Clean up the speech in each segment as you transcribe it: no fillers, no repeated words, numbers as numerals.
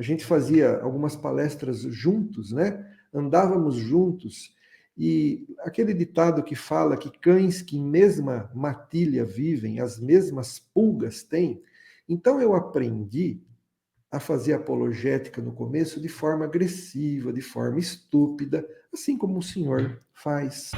A gente fazia algumas palestras juntos, né? Andávamos juntos. E aquele ditado que fala que cães que em mesma matilha vivem, as mesmas pulgas têm. Então eu aprendi a fazer apologética no começo de forma agressiva, de forma estúpida, assim como o senhor faz.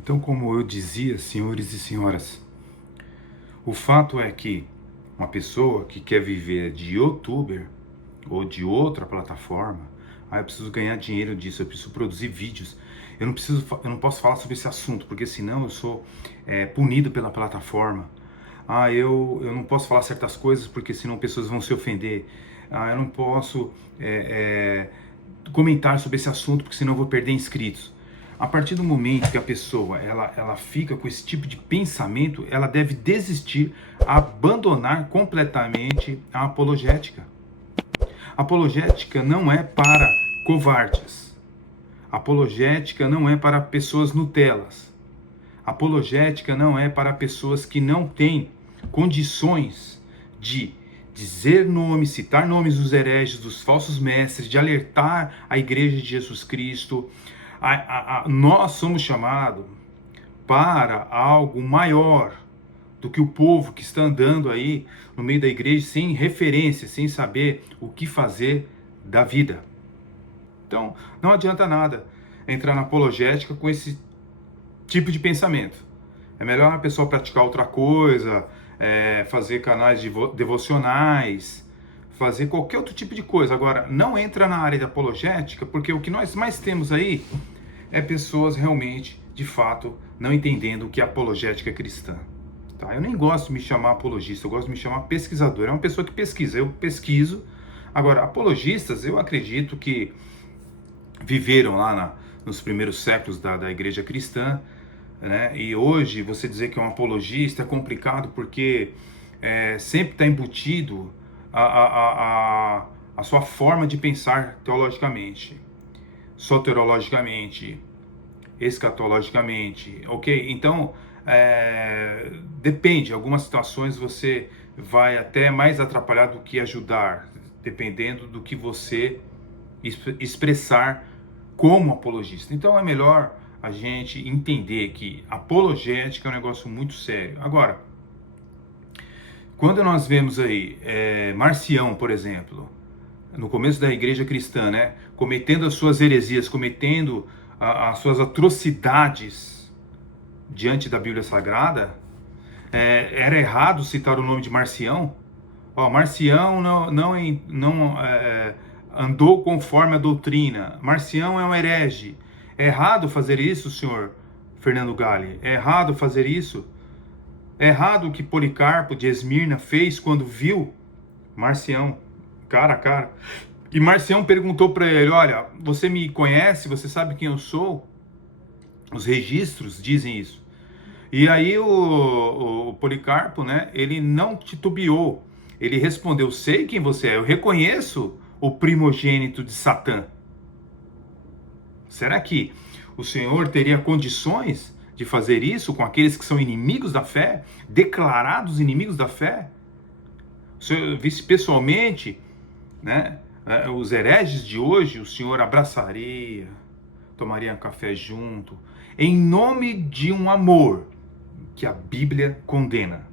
Então, como eu dizia, senhores e senhoras, o fato é que uma pessoa que quer viver de youtuber ou de outra plataforma, eu preciso ganhar dinheiro disso, eu preciso produzir vídeos, eu não posso falar sobre esse assunto, porque senão eu sou punido pela plataforma. Eu não posso falar certas coisas porque senão pessoas vão se ofender. Eu não posso comentar sobre esse assunto porque senão eu vou perder inscritos. A partir do momento que a pessoa ela fica com esse tipo de pensamento, ela deve desistir, abandonar completamente a apologética. A apologética não é para covardes. A apologética não é para pessoas Nutelas. A apologética não é para pessoas que não têm condições de dizer nomes, citar nomes dos hereges, dos falsos mestres, de alertar a igreja de Jesus Cristo. Nós somos chamados para algo maior do que o povo que está andando aí no meio da igreja sem referência, sem saber o que fazer da vida. Então, não adianta nada entrar na apologética com esse tipo de pensamento. É melhor a pessoa praticar outra coisa, fazer canais devocionais, fazer qualquer outro tipo de coisa. Agora, não entra na área da apologética, porque o que nós mais temos aí é pessoas realmente, de fato, não entendendo o que é apologética cristã. Tá? Eu nem gosto de me chamar apologista, eu gosto de me chamar pesquisador. É uma pessoa que pesquisa, eu pesquiso. Agora, apologistas, eu acredito que viveram lá nos primeiros séculos da igreja cristã, né? E hoje você dizer que é um apologista é complicado porque sempre está embutido a sua forma de pensar teologicamente, soterologicamente, escatologicamente, ok? Então, depende, em algumas situações você vai até mais atrapalhar do que ajudar, dependendo do que você expressar como apologista. Então é melhor a gente entender que apologética é um negócio muito sério. Agora, quando nós vemos aí Marcião, por exemplo, no começo da igreja cristã, né, cometendo as suas heresias, cometendo as suas atrocidades diante da Bíblia Sagrada, era errado citar o nome de Marcião. Marcião não andou conforme a doutrina. Marcião é um herege. É errado fazer isso, senhor Fernando Galli? É errado fazer isso? É errado o que Policarpo de Esmirna fez quando viu Marcião cara a cara? E Marcião perguntou para ele: olha, você me conhece? Você sabe quem eu sou? Os registros dizem isso. E aí o Policarpo, né, ele não titubeou. Ele respondeu: sei quem você é, eu reconheço o primogênito de Satã. Será que o Senhor teria condições de fazer isso com aqueles que são inimigos da fé, declarados inimigos da fé? O Senhor visse pessoalmente, né, os hereges de hoje, o Senhor abraçaria, tomaria um café junto, em nome de um amor que a Bíblia condena,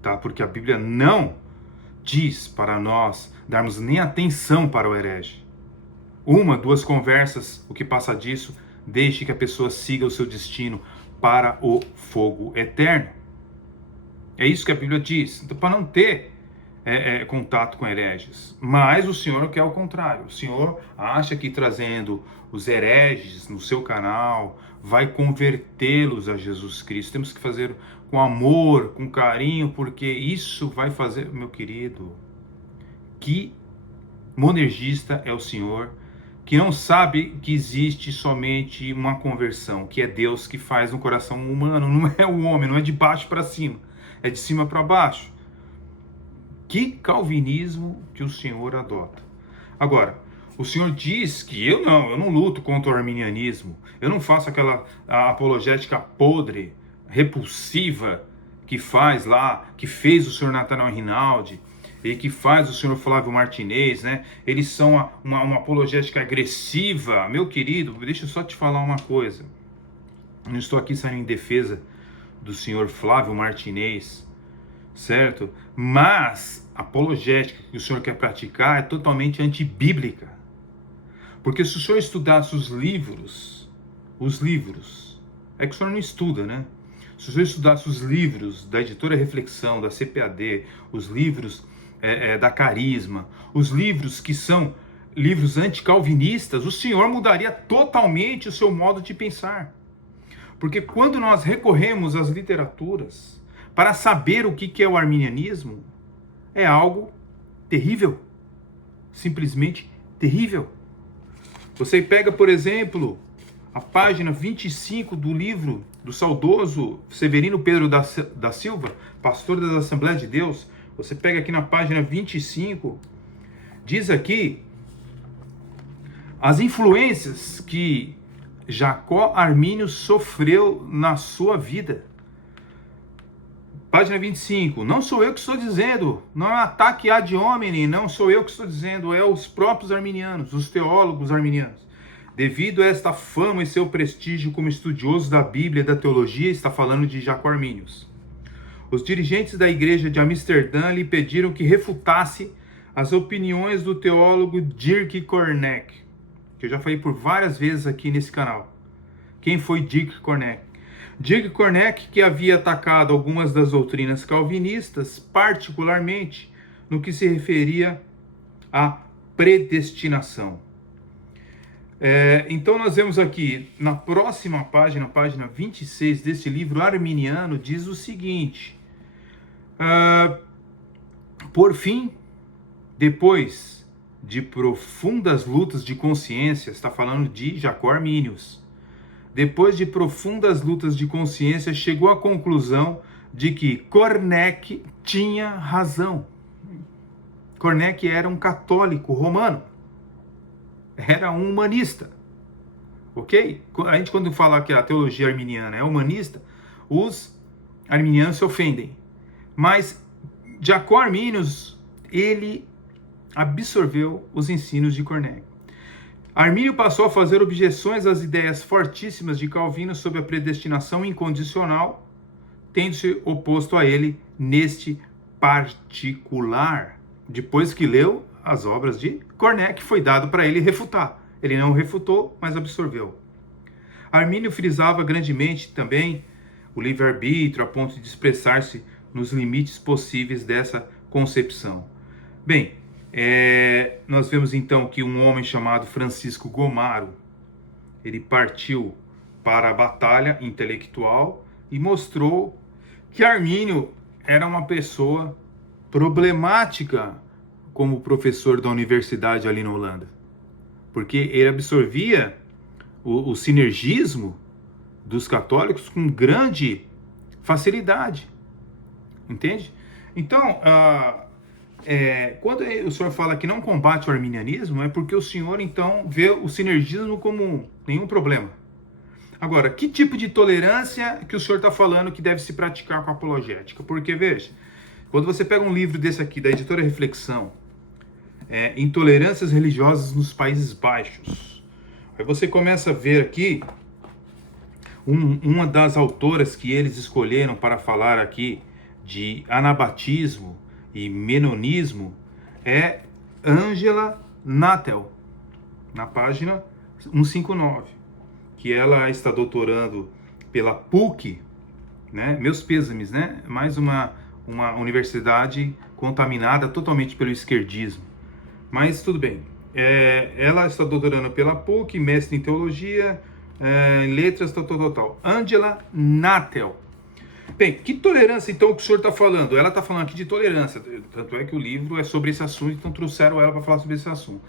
tá? Porque a Bíblia não diz para nós darmos nem atenção para o herege. Uma, duas conversas, o que passa disso, deixe que a pessoa siga o seu destino para o fogo eterno. É isso que a Bíblia diz. Então, para não ter contato com hereges. Mas o Senhor quer o contrário. O Senhor acha que trazendo os hereges no seu canal vai convertê-los a Jesus Cristo. Temos que fazer com amor, com carinho, porque isso vai fazer... Meu querido, que monergista é o Senhor, que não sabe que existe somente uma conversão, que é Deus que faz no coração humano, não é o homem, não é de baixo para cima. é de cima para baixo. Que calvinismo que o senhor adota? Agora, o senhor diz que eu não luto contra o arminianismo, eu não faço aquela apologética podre, repulsiva, que faz lá, que fez o senhor Nathanael Rinaldi, e que faz o senhor Flávio Martinez, né? Eles são uma apologética agressiva. Meu querido, deixa eu só te falar uma coisa. Eu não estou aqui saindo em defesa do senhor Flávio Martinez, certo? Mas a apologética que o senhor quer praticar é totalmente antibíblica. Porque se o senhor estudasse os livros, é que o senhor não estuda, né? Se o senhor estudasse os livros da Editora Reflexão, da CPAD, os livros da Carisma, os livros que são livros anticalvinistas, o senhor mudaria totalmente o seu modo de pensar. Porque quando nós recorremos às literaturas para saber o que é o arminianismo, é algo terrível. Simplesmente terrível. Você pega, por exemplo, a página 25 do livro do saudoso Severino Pedro da Silva, pastor das Assembleias de Deus. Você pega aqui na página 25, diz aqui as influências que Jacó Armínio sofreu na sua vida. Página 25, não sou eu que estou dizendo, não é um ataque ad hominem, não sou eu que estou dizendo, é os próprios arminianos, os teólogos arminianos. Devido a esta fama e seu prestígio como estudioso da Bíblia e da teologia, está falando de Jacó Arminius. Os dirigentes da igreja de Amsterdã lhe pediram que refutasse as opiniões do teólogo Dirk Korneck, que eu já falei por várias vezes aqui nesse canal. Quem foi Dirk Korneck? Dirk Korneck, que havia atacado algumas das doutrinas calvinistas, particularmente no que se referia à predestinação. Então nós vemos aqui, na próxima página, página 26 desse livro arminiano, diz o seguinte: por fim, depois de profundas lutas de consciência, está falando de Jacó Arminius, depois de profundas lutas de consciência, chegou à conclusão de que Korneck tinha razão. Korneck era um católico romano, era um humanista, ok? A gente, quando fala que a teologia arminiana é humanista, os arminianos se ofendem. Mas Jacó Arminius, ele absorveu os ensinos de Korneck. Armínio passou a fazer objeções às ideias fortíssimas de Calvino sobre a predestinação incondicional, tendo-se oposto a ele neste particular. Depois que leu as obras de Korneck, foi dado para ele refutar. Ele não refutou, mas absorveu. Armínio frisava grandemente também o livre-arbítrio, a ponto de expressar-se nos limites possíveis dessa concepção. Bem, nós vemos então que um homem chamado Francisco Gomaro, ele partiu para a batalha intelectual e mostrou que Armínio era uma pessoa problemática como professor da universidade ali na Holanda, porque ele absorvia o sinergismo dos católicos com grande facilidade, entende? Então, quando o senhor fala que não combate o arminianismo, é porque o senhor então vê o sinergismo como nenhum problema. Agora, que tipo de tolerância que o senhor está falando que deve se praticar com a apologética? Porque, veja, quando você pega um livro desse aqui, da Editora Reflexão, Intolerâncias Religiosas nos Países Baixos, aí você começa a ver aqui, uma das autoras que eles escolheram para falar aqui de anabatismo e menonismo é Angela Nattel, na página 159, que ela está doutorando pela PUC, né? Meus pêsames, né? Mais uma universidade contaminada totalmente pelo esquerdismo, mas tudo bem. Ela está doutorando pela PUC, mestre em teologia, em letras, tal. Angela Nattel. Bem, que tolerância então que o senhor está falando? Ela está falando aqui de tolerância, tanto é que o livro é sobre esse assunto, então trouxeram ela para falar sobre esse assunto.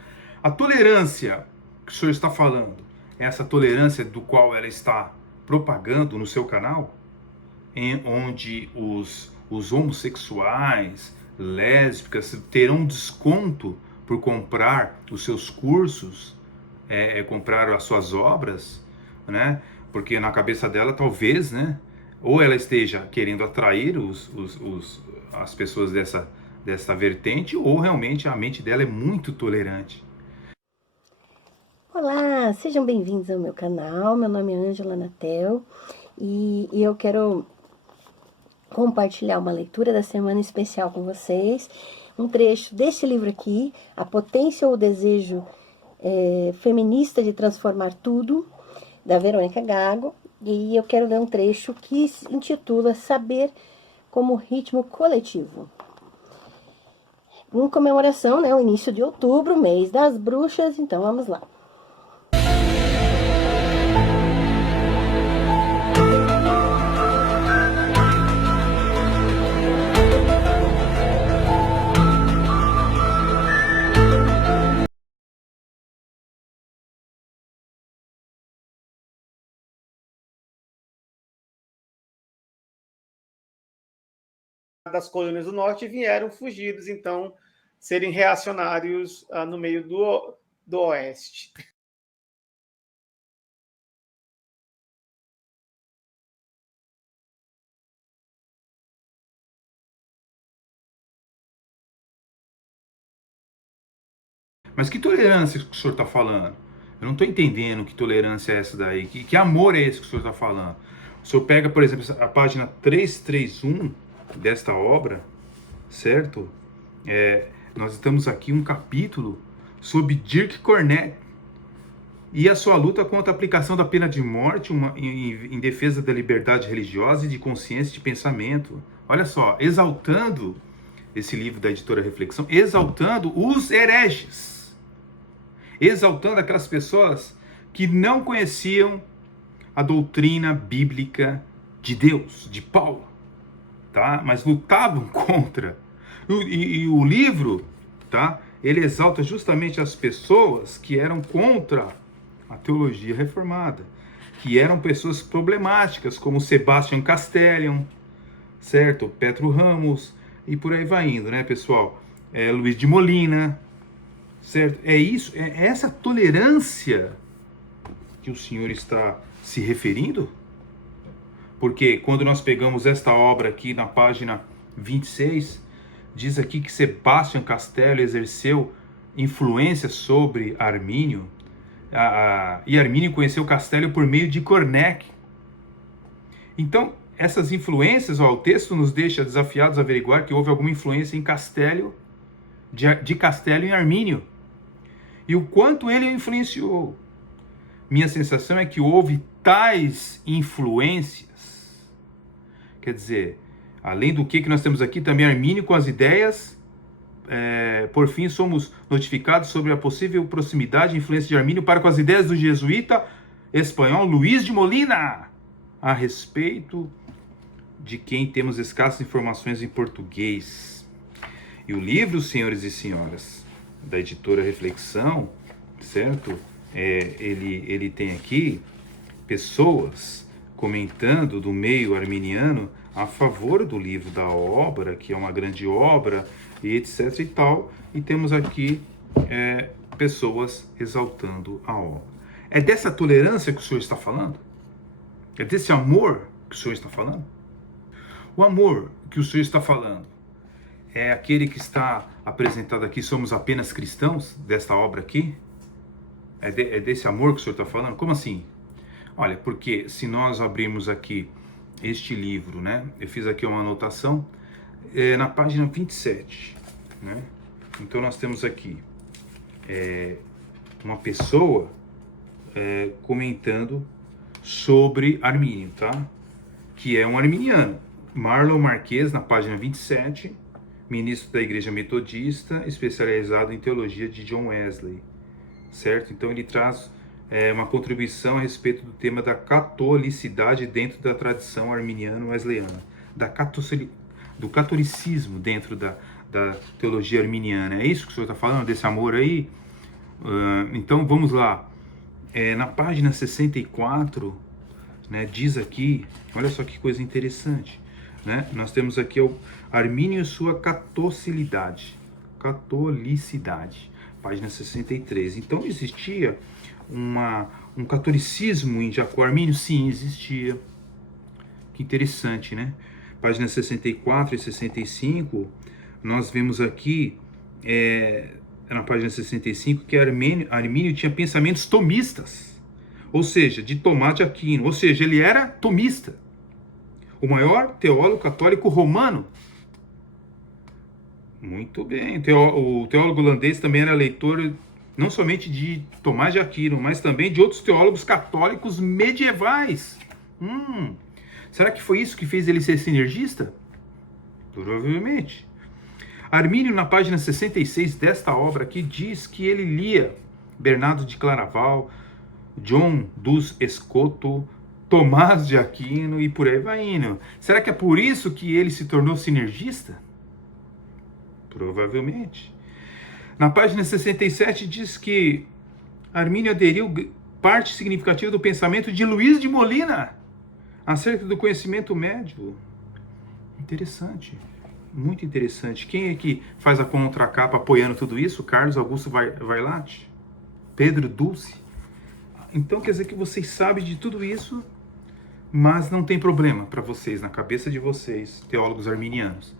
A tolerância que o senhor está falando é essa tolerância do qual ela está propagando no seu canal, onde os os homossexuais, lésbicas terão desconto por comprar os seus cursos, comprar as suas obras, né? Porque na cabeça dela, talvez, né? Ou ela esteja querendo atrair as pessoas dessa vertente, ou realmente a mente dela é muito tolerante. Olá, sejam bem-vindos ao meu canal. Meu nome é Ângela Natel e eu quero compartilhar uma leitura da semana especial com vocês. Um trecho deste livro aqui, A Potência ou o Desejo Feminista de Transformar Tudo, da Verônica Gago. E eu quero ler um trecho que se intitula Saber como Ritmo Coletivo. Em comemoração, né, o início de outubro, mês das bruxas, então vamos lá. Das colônias do norte vieram fugidos, então, serem reacionários no meio do oeste. Mas que tolerância que o senhor está falando? Eu não estou entendendo que tolerância é essa daí. Que amor é esse que o senhor está falando? O senhor pega, por exemplo, a página 331 desta obra, certo? Nós estamos aqui um capítulo sobre Dirk Cornette e a sua luta contra a aplicação da pena de morte em defesa da liberdade religiosa e de consciência e de pensamento. Olha só, exaltando esse livro da editora Reflexão, exaltando os hereges, exaltando aquelas pessoas que não conheciam a doutrina bíblica de Deus, de Paulo, tá? Mas lutavam contra. E o livro, tá? Ele exalta justamente as pessoas que eram contra a teologia reformada, que eram pessoas problemáticas, como Sebastian Castellion, certo? Petro Ramos, e por aí vai indo, né, pessoal? Luiz de Molina, certo? É isso, é essa tolerância que o senhor está se referindo? Porque quando nós pegamos esta obra aqui na página 26, diz aqui que Sebastian Castello exerceu influência sobre Armínio, e Armínio conheceu Castello por meio de Cornette. Então, essas influências, o texto nos deixa desafiados a averiguar que houve alguma influência em Castello, de Castello em Armínio, e o quanto ele o influenciou. Minha sensação é que houve tais influências. Quer dizer, além do que nós temos aqui também Armínio com as ideias, por fim somos notificados sobre a possível proximidade e influência de Armínio para com as ideias do jesuíta espanhol Luiz de Molina, a respeito de quem temos escassas informações em português. E o livro, senhores e senhoras, da editora Reflexão, certo? Ele tem aqui pessoas comentando do meio arminiano a favor do livro da obra, que é uma grande obra, e etc e tal, e temos aqui pessoas exaltando a obra. É dessa tolerância que o senhor está falando? É desse amor que o senhor está falando? O amor que o senhor está falando é aquele que está apresentado aqui, somos apenas cristãos, desta obra aqui? É desse amor que o senhor está falando? Como assim? Olha, porque se nós abrirmos aqui este livro, né? Eu fiz aqui uma anotação na página 27, né? Então nós temos aqui uma pessoa comentando sobre Armínio, tá? Que é um arminiano. Marlon Marques, na página 27, ministro da Igreja Metodista, especializado em teologia de John Wesley, certo? Então ele traz uma contribuição a respeito do tema da catolicidade dentro da tradição arminiano-wesleyana, do catolicismo dentro da teologia arminiana. É isso que o senhor está falando, desse amor aí? Então vamos lá. Na página 64, né, diz aqui, olha só que coisa interessante. né? Nós temos aqui o Armínio e sua catolicidade, página 63. Então existia um catolicismo em Jacó Armínio? Sim, existia. Que interessante, né? Páginas 64 e 65, nós vemos aqui, na página 65, que Armínio tinha pensamentos tomistas, ou seja, de Tomás de Aquino, ou seja, ele era tomista, o maior teólogo católico romano. Muito bem, o teólogo holandês também era leitor não somente de Tomás de Aquino, mas também de outros teólogos católicos medievais. Será que foi isso que fez ele ser sinergista? Provavelmente. Armínio, na página 66 desta obra aqui, diz que ele lia Bernardo de Claraval, John dos Escoto, Tomás de Aquino e por aí vai indo. Será que é por isso que ele se tornou sinergista? Provavelmente. Na página 67 diz que Armínio aderiu parte significativa do pensamento de Luís de Molina acerca do conhecimento médio. Interessante, muito interessante. Quem é que faz a contracapa apoiando tudo isso? Carlos Augusto Vailate? Pedro Dulce? Então quer dizer que vocês sabem de tudo isso, mas não tem problema para vocês, na cabeça de vocês, teólogos arminianos,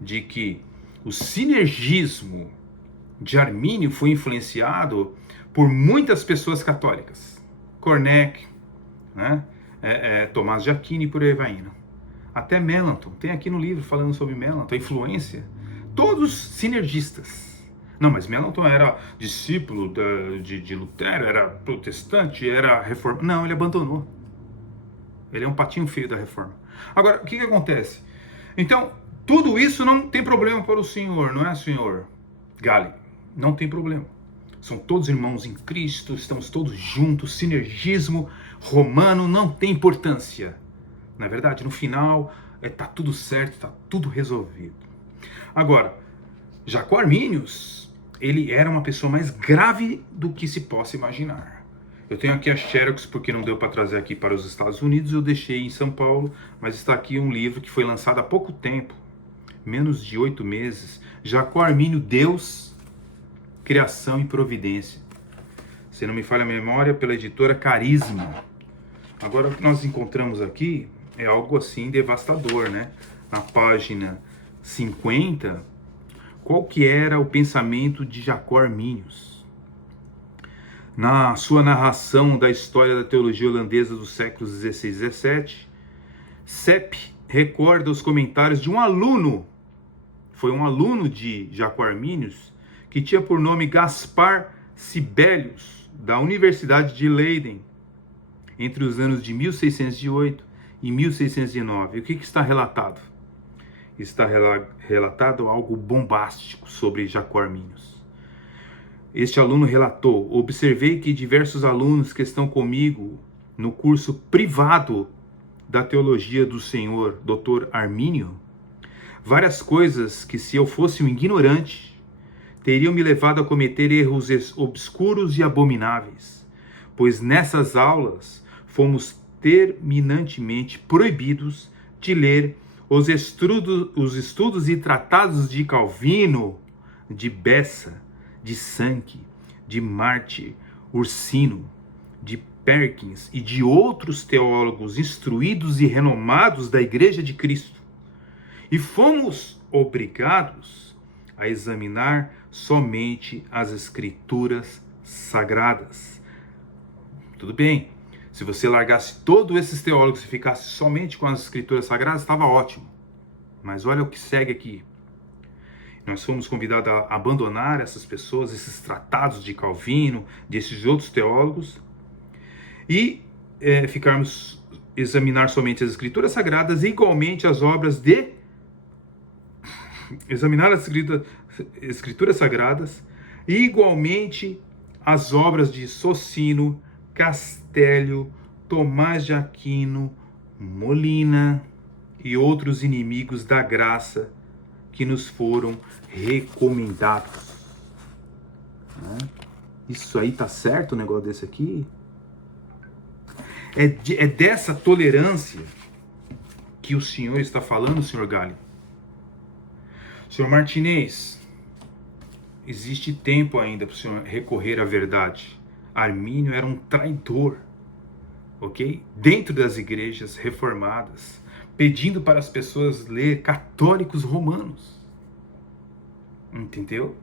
de que o sinergismo de Armínio foi influenciado por muitas pessoas católicas. Korneck, né? Tomás de Aquino e por aí vai indo. Até Melanchthon, tem aqui no livro falando sobre Melanchthon, a influência. Todos sinergistas. Não, mas Melanchthon era discípulo de Lutero, era protestante, era reforma. Não, ele abandonou. Ele é um patinho feio da reforma. Agora, o que acontece? Então, tudo isso não tem problema para o senhor, não é, senhor Gale? Não tem problema. São todos irmãos em Cristo, estamos todos juntos, sinergismo romano não tem importância. Na verdade, no final, está tudo certo, está tudo resolvido. Agora, Jacó Arminius, ele era uma pessoa mais grave do que se possa imaginar. Eu tenho aqui a Xerox, porque não deu para trazer aqui para os Estados Unidos, eu deixei em São Paulo, mas está aqui um livro que foi lançado há pouco tempo, menos de 8 meses, Jacó Armínio, Deus, Criação e Providência. Se não me falha a memória, pela editora Carisma. Agora, o que nós encontramos aqui é algo assim devastador, né? Na página 50, qual que era o pensamento de Jacó Arminius? Na sua narração da história da teologia holandesa dos séculos 16 e 17, Sepp recorda os comentários de um aluno, foi um aluno de Jacó Arminius, que tinha por nome Gaspar Sibelius, da Universidade de Leiden, entre os anos de 1608 e 1609. E o que está relatado? Está relatado algo bombástico sobre Jacó Arminius. Este aluno relatou: observei que diversos alunos que estão comigo no curso privado da teologia do senhor Dr. Armínio, várias coisas que, se eu fosse um ignorante, teriam me levado a cometer erros obscuros e abomináveis, pois nessas aulas fomos terminantemente proibidos de ler os estudos e tratados de Calvino, de Bessa, de Sankey, de Marty, Ursino, de Perkins e de outros teólogos instruídos e renomados da Igreja de Cristo. E fomos obrigados a examinar somente as Escrituras Sagradas. Tudo bem, se você largasse todos esses teólogos e ficasse somente com as Escrituras Sagradas, estava ótimo. Mas olha o que segue aqui. Nós fomos convidados a abandonar essas pessoas, esses tratados de Calvino, desses outros teólogos, e examinar somente as Escrituras Sagradas e igualmente as obras de... Examinar as Escrituras Sagradas e igualmente as obras de Socino, Castélio, Tomás de Aquino, Molina e outros inimigos da graça que nos foram recomendados. Isso aí tá certo, o negócio desse aqui? É dessa tolerância que o senhor está falando, senhor Galli? Senhor Martinez, existe tempo ainda para o senhor recorrer à verdade. Armínio era um traidor, ok? Dentro das igrejas reformadas, pedindo para as pessoas ler católicos romanos, entendeu?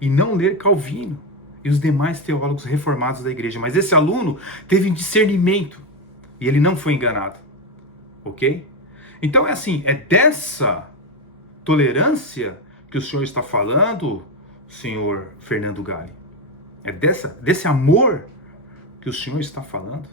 E não ler Calvino e os demais teólogos reformados da igreja. Mas esse aluno teve discernimento e ele não foi enganado, ok? Então é assim, é dessa tolerância que o senhor está falando, senhor Fernando Galli? É desse amor que o senhor está falando?